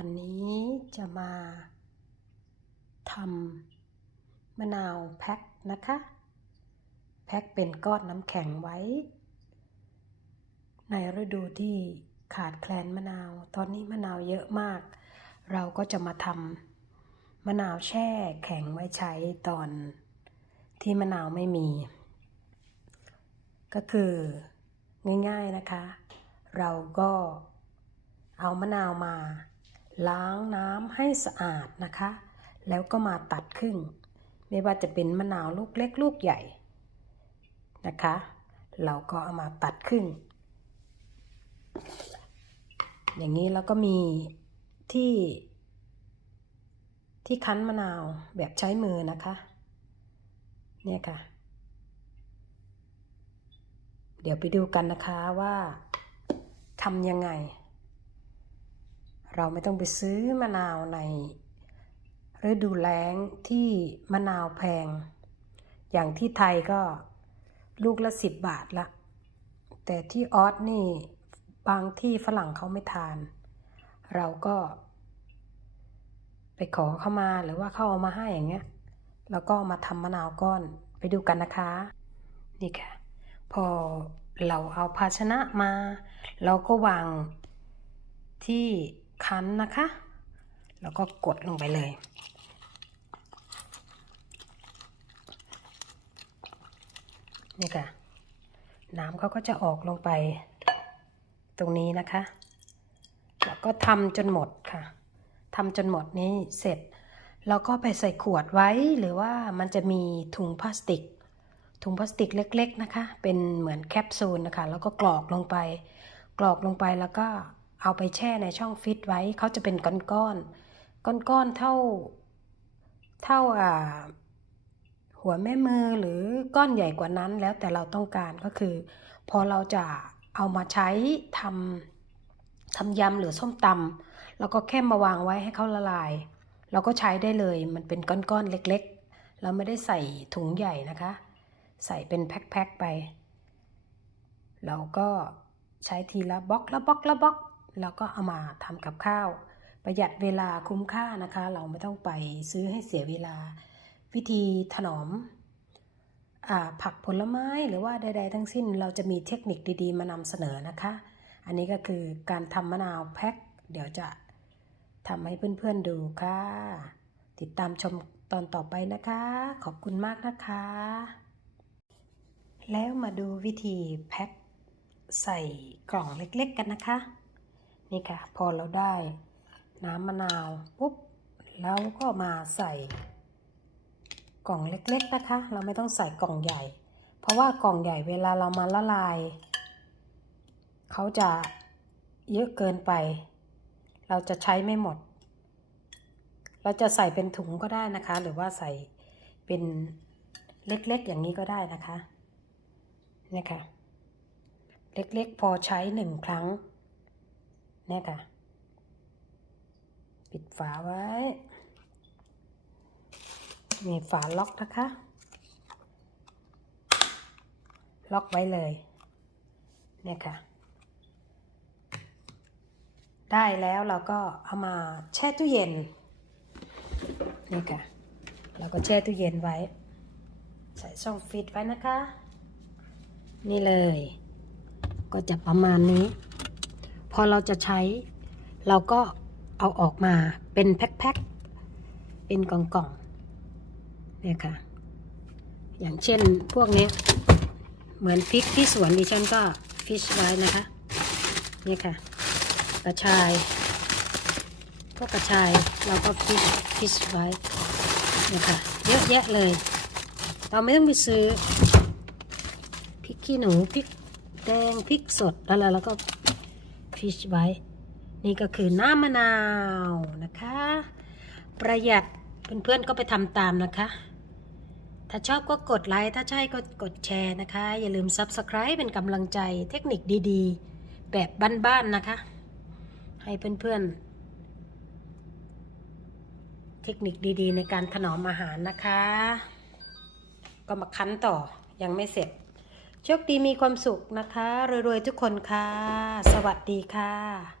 วันนี้จะมาทำมะนาวแพ็คนะคะ แพ็คเป็นก้อนน้ำแข็งไว้ ในฤดูที่ขาดแคลนมะนาว ตอนนี้มะนาวเยอะมาก เราก็จะมาทำมะนาวแช่แข็งไว้ใช้ตอนที่มะนาวไม่มี ก็คือง่ายๆนะคะ เราก็เอามะนาวมา ล้างน้ำให้สะอาดนะคะ แล้วก็มาตัดครึ่ง ไม่ว่าจะเป็นมะนาวลูกเล็กลูกใหญ่นะคะ เราก็เอามาตัดครึ่ง อย่างนี้แล้วก็มีที่ ที่คั้นมะนาวแบบใช้มือนะคะ เนี่ยค่ะ เดี๋ยวไปดูกันนะคะว่าทำยังไง เราไม่ต้องไปซื้อมะนาวในฤดูแล้งที่มะนาวแพง อย่างที่ไทยก็ลูกละสิบบาทละ แต่ที่ออสนี่บางที่ฝรั่งเขาไม่ทาน เราก็ ไปขอเข้ามาหรือว่าเข้าเอามาให้อย่างเงี้ย แล้วก็มาทำมะนาวก้อนไปดูกันนะคะ นี่ค่ะ พอเราเอาภาชนะมา เราก็วางที่ คั้นนะคะ แล้วก็กดลงไปเลย นี่ค่ะ น้ำเขาก็จะออกลงไป ตรงนี้นะคะ แล้วก็ทำจนหมดค่ะทำจนหมดนี้เสร็จเราก็ไปใส่ขวดไว้หรือว่ามันจะมีถุงพลาสติก ถุงพลาสติกเล็ก ๆนะคะ เป็นเหมือนแคปซูลนะคะ แล้วก็กรอกลงไป กรอกลงไปแล้วก็ เอาไปแช่ในช่องฟิตไว้เขาจะเป็นก้อนๆก้อนๆเท่า เท่าอ่าหัวแม่มือหรือก้อนใหญ่กว่านั้นแล้วแต่เราต้องการก็คือ พอเราจะเอามาใช้ทำทำยำหรือส้มตำเราก็แค่มาวางไว้ให้เขาละลาย เราก็ใช้ได้เลยมันเป็นก้อนๆเล็กๆ เราไม่ได้ใส่ถุงใหญ่นะคะ ใส่เป็นแพ็คๆไป เราก็ใช้ทีละบล็อกละบล็อกละบล็อก แล้วก็เอามาทำกับข้าว ประหยัดเวลาคุ้มค่านะคะ เราไม่ต้องไปซื้อให้เสียเวลา วิธีถนอมอผักผลไม้หรือว่าใด ๆ ทั้งสิ้นเราจะมีเทคนิคดีๆ มานำเสนอนะคะ อันนี้ก็คือการทำมะนาวแพ็คเดี๋ยวจะทำให้เพื่อนๆดูค่ะ ติดตามชมตอนต่อไปนะคะ ขอบคุณมากนะคะ แล้วมาดูวิธีแพ็คใส่กล่องเล็กๆกันนะคะ นี่ค่ะ พอเราได้น้ำมะนาวปุ๊บเราก็มาใส่กล่องเล็กๆนะคะ เราไม่ต้องใส่กล่องใหญ่ เพราะว่ากล่องใหญ่เวลาเรามาละลาย เขาจะเยอะเกินไป เราจะใช้ไม่หมด เราจะใส่เป็นถุงก็ได้นะคะ หรือว่าใส่เป็นเล็กๆอย่างนี้ก็ได้นะคะนี่ค่ะเล็กๆพอใช้หนึ่งครั้ง เนี่ยค่ะ ปิดฝาไว้ มีฝาล็อกนะคะ ล็อกไว้เลย เนี่ยค่ะ ได้แล้วเราก็เอามาแช่ตู้เย็น นี่ค่ะ เราก็แช่ตู้เย็นไว้ ใส่ช่องฟิตไว้นะคะ นี่เลย ก็จะประมาณนี้ พอเราจะใช้ เราก็เอาออกมาเป็นแพ็คๆเป็นกล่องๆเนี่ยค่ะ อย่างเช่นพวกนี้เหมือนพริกที่สวนดิฉันก็ฟิชไว้นะคะนี่ค่ะ กระชายพวกกระชายเราก็ฟิชฟิชไว้เนี่ยค่ะเยอะแยะเลย เราไม่ต้องไปซื้อพริกขี้หนูพริกแดงพริกสดอะไรแล้วก็ ฟิชไว้ นี่ก็คือน้ำมะนาวนะคะ ประหยัดเพื่อนๆก็ไปทำตามนะคะ ถ้าชอบก็กดไลค์ ถ้าใช่ก็กดแชร์นะคะ อย่าลืม Subscribe เป็นกำลังใจเทคนิคดีๆ แบบบ้านๆนะคะ ให้เพื่อนๆ เทคนิคดีๆ ในการถนอมอาหารนะคะ ก็มาคั้นต่อยังไม่เสร็จ โชคดีมีความสุขนะคะ รวยๆทุกคนค่ะ สวัสดีค่ะ